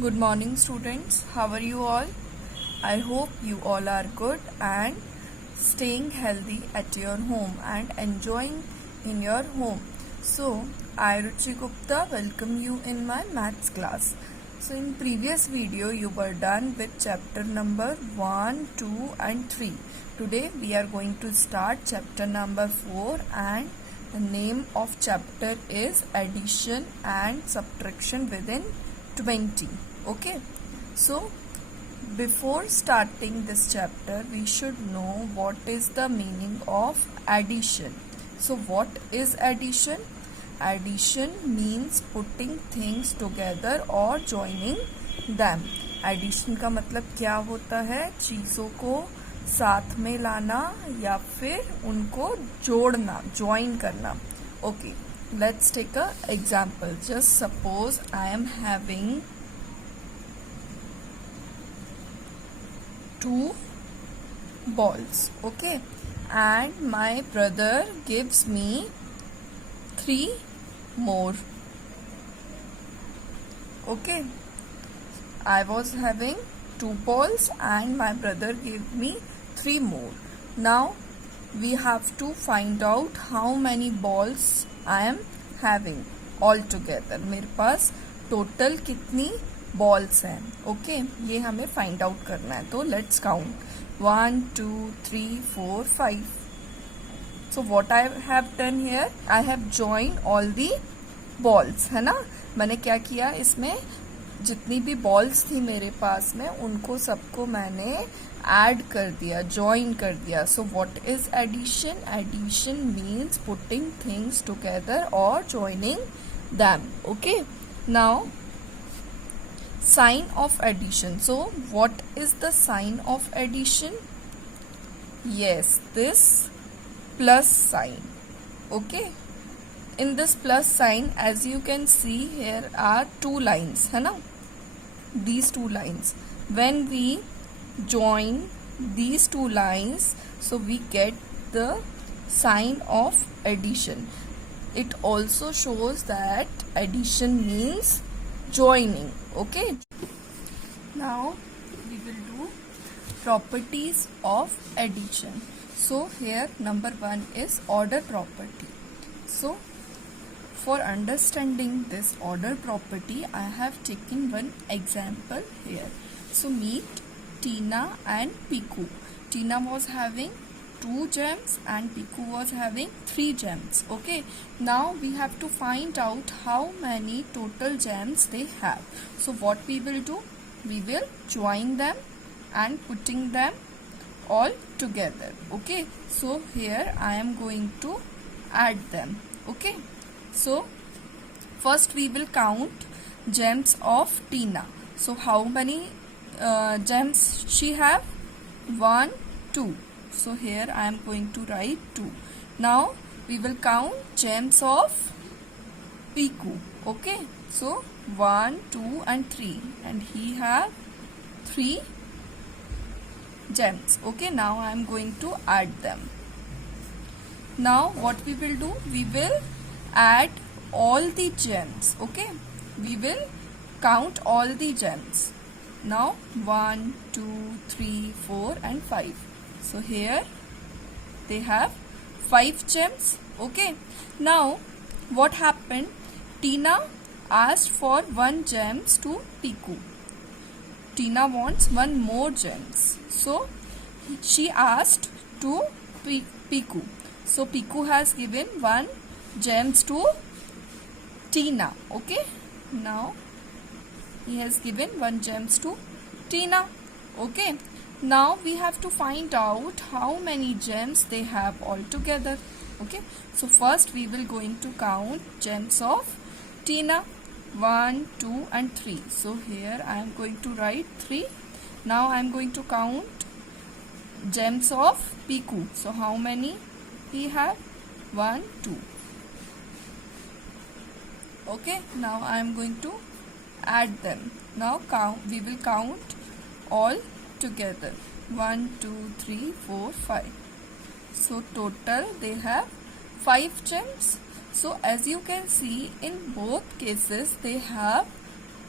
Good morning, students. How are you all? I hope you all are good and staying healthy at your home and enjoying in your home. So, I Ruchi Gupta welcome you in my maths class. So, in previous video you were done with chapter number 1, 2 and 3. Today we are going to start chapter number 4 and the name of chapter is addition and subtraction within 20. Okay, so before starting this chapter we should know what is the meaning of addition. So what is addition? Addition means putting things together or joining them. Addition का मतलब क्या होता है? चीज़ों को साथ में लाना या फिर उनको जोड़ना, join करना. Okay, let's take a example. Just suppose I am having 2 balls, okay, and my brother gives me 3 more. Okay, I was having 2 balls and my brother gave me 3 more. Now we have to find out how many balls I am having altogether. मेरे पास total कितनी balls हैं. Okay, ये हमें find out करना है. तो let's count 1 2 3 4 5. So what I have done here, I have join all the balls, है ना. मैंने क्या किया, इसमें जितनी भी बॉल्स थी मेरे पास में उनको सबको मैंने ऐड कर दिया, ज्वाइन कर दिया. So what is addition? Addition means putting things together और joining them. Okay, now sign of addition. So what is the sign of addition? Yes, this plus sign. Okay, in this plus sign, as you can see, here are 2 lines, है ना. These 2 lines, when we join these 2 lines, so we get the sign of addition. It also shows that addition means joining. Okay, now we will do properties of addition. So here number 1 is order property. So for understanding this order property, I have taken one example here. So meet Tina and Piku. Tina was having 2 gems and Piku was having 3 gems. Okay, now we have to find out how many total gems they have. So what we will do, we will join them and putting them all together. Okay, so here I am going to add them. Okay, so first we will count gems of Tina. So how many gems she have? 1 2. So here I am going to write 2. Now we will count gems of Piku. Okay, so 1 2 and 3, and he have 3 gems. Okay, now I am going to add them. Now what we will do, we will add all the gems. Okay, we will count all the gems. Now 1 2 3 4 and 5. So here they have 5 gems. Okay, now what happened, Tina asked for 1 gems to Piku. Tina wants 1 more gems, so she asked to Piku. So Piku has given 1 gems to Tina. Okay, now he has given 1 gems to Tina. Okay, now we have to find out how many gems they have all together. Okay, so first we will going to count gems of Tina. 1 2 and 3. So here I am going to write 3. Now I am going to count gems of Piku. So how many he have? 1 2. Okay, now I am going to add them. Now we will count all together. 1 2 3 4 5. So total they have 5 gems. So as you can see, in both cases they have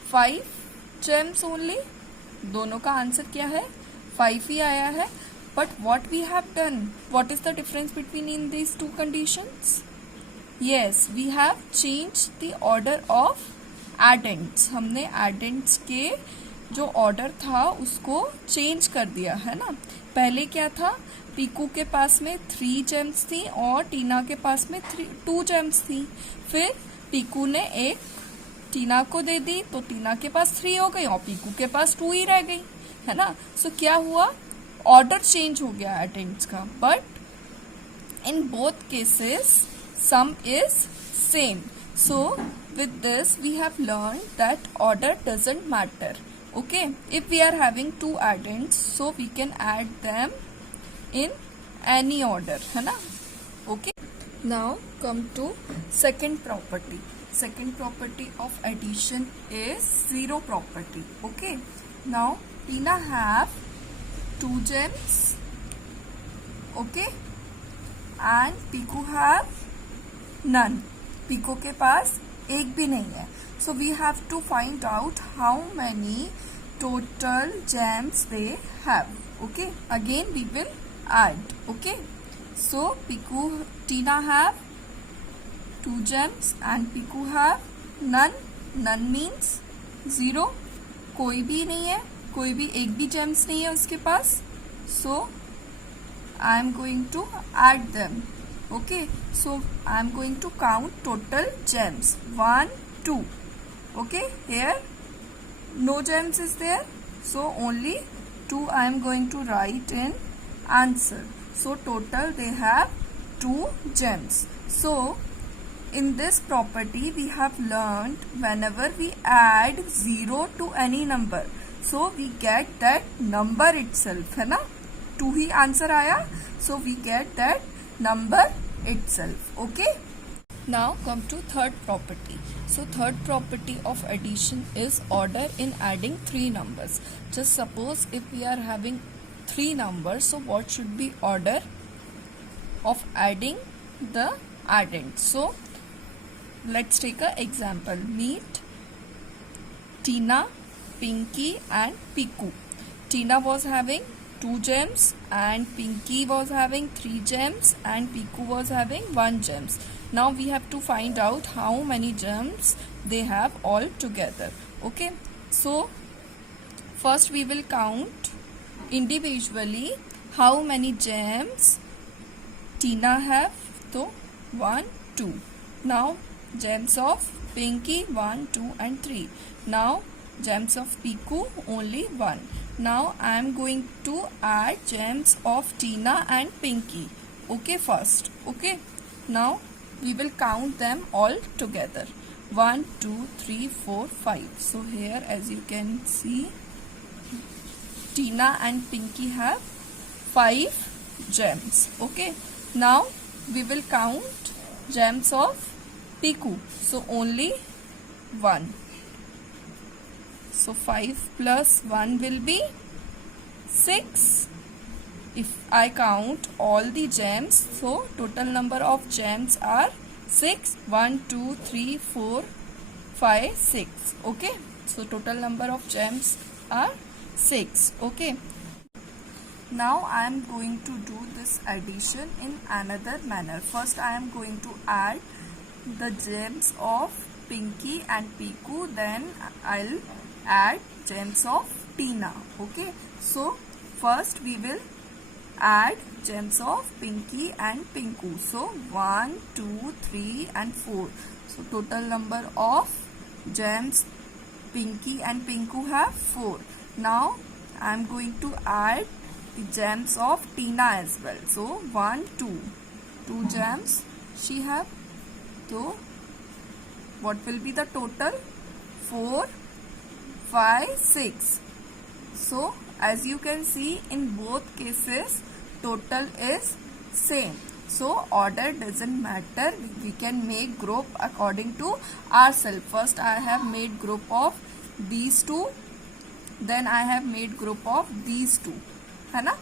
5 gems only. दोनों का answer क्या है? 5 ही आया है. But what we have done? What is the difference between in these two conditions? Yes, we have changed the order of addends. हमने addends के जो order था उसको चेंज कर दिया है ना. पहले क्या था, पीकू के पास में 3 जेम्स थी और टीना के पास में 2 जेम्स थी. फिर पीकू ने एक टीना को दे दी तो टीना के पास 3 हो गई और पीकू के पास 2 ही रह गई है ना. सो क्या हुआ, ऑर्डर चेंज हो गया एटेंट्स का. But in both cases some is same. So with this we have learned that order doesn't matter. Okay, if we are having 2 addends so we can add them in any order है ना. Okay, now come to second property. Second property of addition is zero property. Okay, now Tina have 2 gems. Okay, and Piku have none. Piku के पास एक भी नहीं है. So we have to find out how many total gems they have. Okay, again we will add. Okay, so Tina have 2 gems and Piku have none. None means 0. कोई भी नहीं है, कोई भी एक भी gems नहीं है उसके पास. So I am going to add them. Okay, so I am going to count total gems. 1, 2. Okay, here no gems is there, so only 2 I am going to write in answer. So total they have 2 gems. So in this property we have learned whenever we add 0 to any number, so we get that number itself है ना. 2 ही answer आया, so we get that number itself. Okay, now come to third property. So third property of addition is order in adding 3 numbers. Just suppose if we are having 3 numbers, so what should be order of adding the addends? So let's take an example. Meet Tina, Pinky and Piku. Tina was having 2 gems and Pinky was having 3 gems and Piku was having 1 gems. Now we have to find out how many gems they have all together. Okay, so first we will count individually how many gems Tina have. So 1, 2. Now gems of Pinky 1, 2 and 3. Now gems of Piku only 1. Now I am going to add gems of Tina and Pinky. Okay, first. Okay, now we will count them all together. 1, 2, 3, 4, 5. So here as you can see, Tina and Pinky have 5 gems. Okay, now we will count gems of Piku. So only 1. So 5 plus 1 will be 6. If I count all the gems, so total number of gems are 6. 1, 2, 3, 4, 5, 6. Okay, so total number of gems are 6. Okay, now I am going to do this addition in another manner. First I am going to add the gems of Pinky and Piku, then I'll add gems of Tina. Okay, so first we will add gems of Pinky and Pinku. So 1, 2, 3 and 4. So total number of gems Pinky and Pinku have 4. Now I am going to add the gems of Tina as well. So 1, 2. 2 gems she have. So what will be the total? 4, 5, 6. So as you can see, in both cases total is same. So order doesn't matter. We can make group according to ourselves. First I have made group of these two, then I have made group of these two, है ना.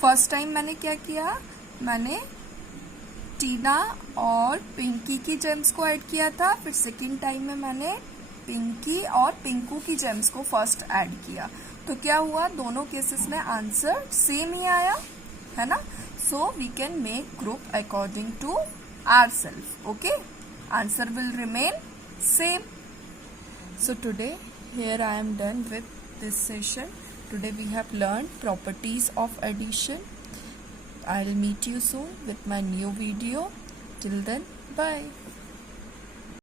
First time मैंने क्या किया, मैंने टीना और पिंकी की James को add किया था. फिर सेकेंड टाइम में मैंने पिंकी और पिंकू की जेम्स को फर्स्ट ऐड किया, तो क्या हुआ, दोनों केसेस में आंसर सेम ही आया, है ना. So we can make group according to ourselves. Okay, answer will remain same. So today here I am done with this session. Today we have learned properties of addition. I'll meet you soon with my new video. Till then, bye.